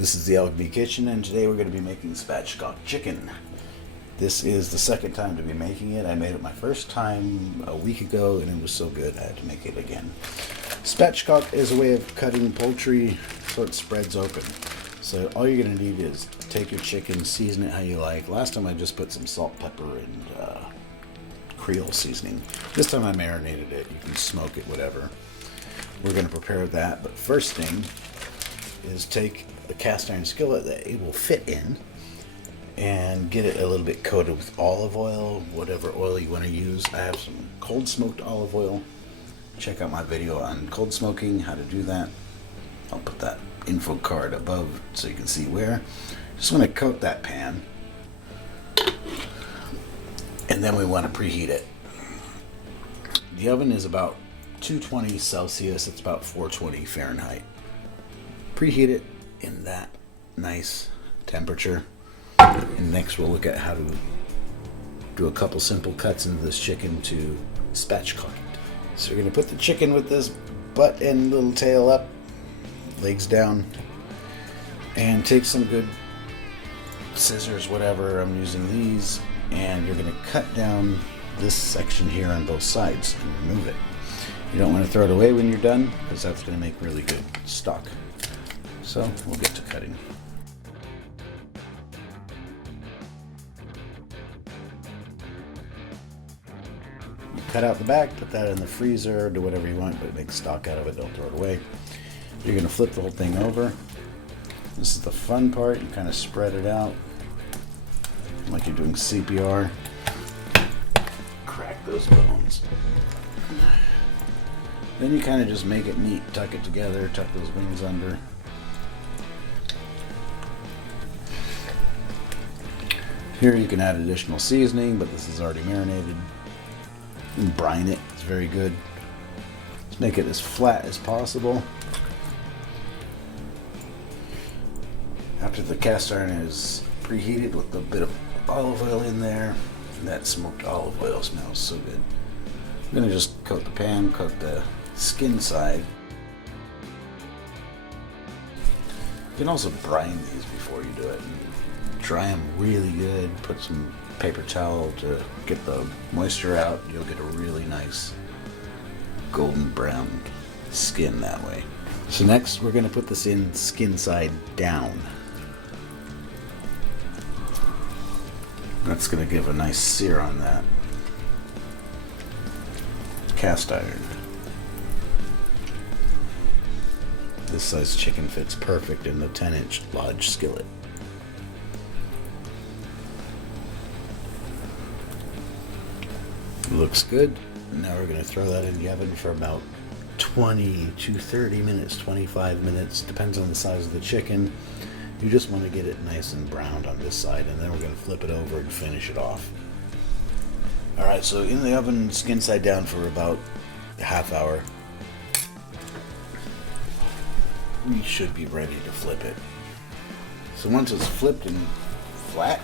This is the LB Kitchen, and today we're going to be making spatchcock chicken. This is the second time to be making it. I made it my first time a week ago and it was so good I had to make it again. Spatchcock is a way of cutting poultry so it spreads open. So all you're going to need is take your chicken, season it how you like. Last time I just put some salt, pepper, and Creole seasoning. This time I marinated it. You can smoke it, whatever. We're going to prepare that, but first thing is take the cast iron skillet that it will fit in and get it a little bit coated with olive oil, whatever oil you want to use. I have some cold smoked olive oil. Check out my video on cold smoking, how to do that. I'll put that info card above so you can see where. Just want to coat that pan, and then we want to preheat it. The oven is about 220 Celsius, it's about 420 Fahrenheit. Preheat it in that nice temperature, and next we'll look at how to do a couple simple cuts into this chicken to spatchcock it. So we're going to put the chicken with this butt and little tail up, legs down, and take some good scissors, whatever, I'm using these, and you're going to cut down this section here on both sides and remove it. You don't want to throw it away when you're done because that's going to make really good stock. So we'll get to cutting. You cut out the back, put that in the freezer, do whatever you want, but make stock out of it, don't throw it away. You're going to flip the whole thing over. This is the fun part. You kind of spread it out like you're doing CPR. Crack those bones. Then you kind of just make it neat, tuck it together, tuck those wings under. Here you can add additional seasoning, but this is already marinated. You can brine it, it's very good. Just make it as flat as possible. After the cast iron is preheated with a bit of olive oil in there, and that smoked olive oil smells so good. I'm going to just coat the pan, coat the skin side. You can also brine these before you do it. Dry them really good. Put some paper towel to get the moisture out. You'll get a really nice golden brown skin that way. So next we're going to put this in skin side down. That's going to give a nice sear on that cast iron. This size chicken fits perfect in the 10-inch large skillet. Looks good. Now we're going to throw that in the oven for about 20 to 30 minutes, 25 minutes, depends on the size of the chicken. You just want to get it nice and browned on this side, and then we're going to flip it over and finish it off. Alright, so in the oven, skin side down for about a half hour. We should be ready to flip it. So once it's flipped and flat,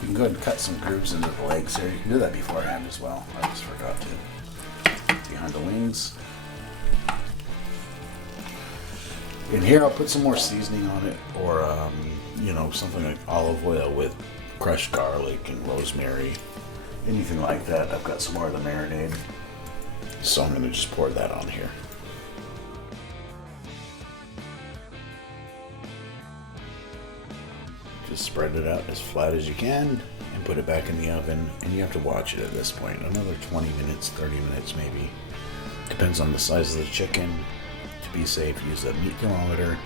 you can go ahead and cut some grooves into the legs here. You can do that beforehand as well. I just forgot to. Behind the wings. And here I'll put some more seasoning on it, or something like olive oil with crushed garlic and rosemary. Anything like that. I've got some more of the marinade, so I'm going to just pour that on here. Just spread it out as flat as you can and put it back in the oven, and you have to watch it at this point. Another 20 minutes, 30 minutes maybe. Depends on the size of the chicken. To be safe, use a meat thermometer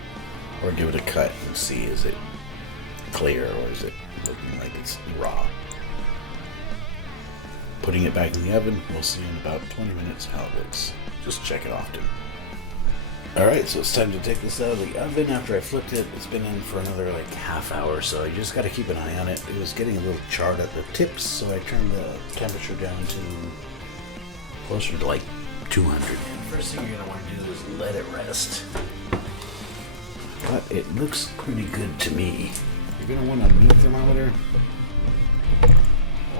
or give it a cut and see, is it clear or is it looking like it's raw. Putting it back in the oven, we'll see in about 20 minutes how it looks. Just check it often. Alright, so it's time to take this out of the oven. After I flipped it, it's been in for another like half hour, so you just got to keep an eye on it. It was getting a little charred at the tips, so I turned the temperature down to closer to like 200. And first thing you're going to want to do is let it rest. But it looks pretty good to me. You're going to want a meat thermometer,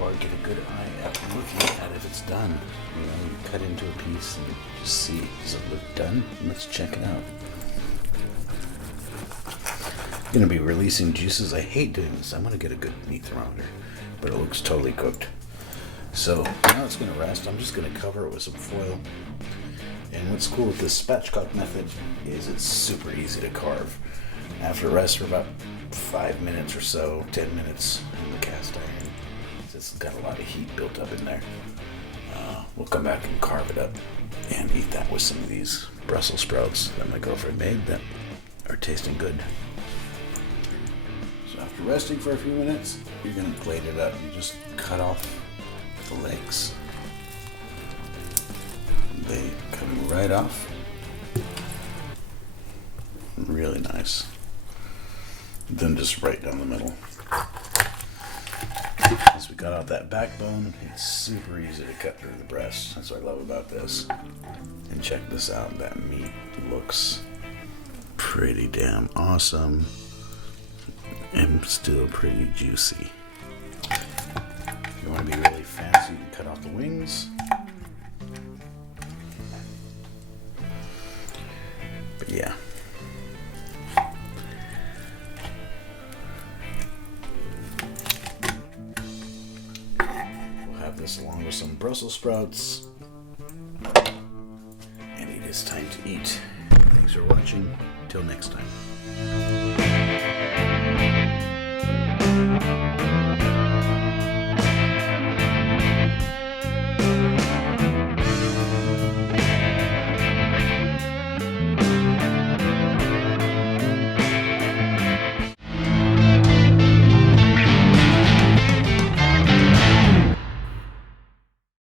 or get a good eye at looking at if it's done. You cut into a piece and just see, does it look done? Let's check it out. Gonna be releasing juices. I hate doing this. I'm gonna get a good meat thermometer, but it looks totally cooked. So now it's gonna rest. I'm just gonna cover it with some foil. And what's cool with this spatchcock method is it's super easy to carve. After it rests for about 5 minutes or so, 10 minutes in the cast iron, it's got a lot of heat built up in there. We'll come back and carve it up and eat that with some of these Brussels sprouts that my girlfriend made that are tasting good. So after resting for a few minutes, you're going to plate it up. You just cut off the legs. They come right off. Really nice. Then just right down the middle. Once we got out that backbone, it's super easy to cut through the breast. That's what I love about this. And check this out, that meat looks pretty damn awesome and still pretty juicy. If you want to be really fancy, you can cut off the wings. But yeah. This along with some Brussels sprouts, and it is time to eat. Thanks for watching. Till next time.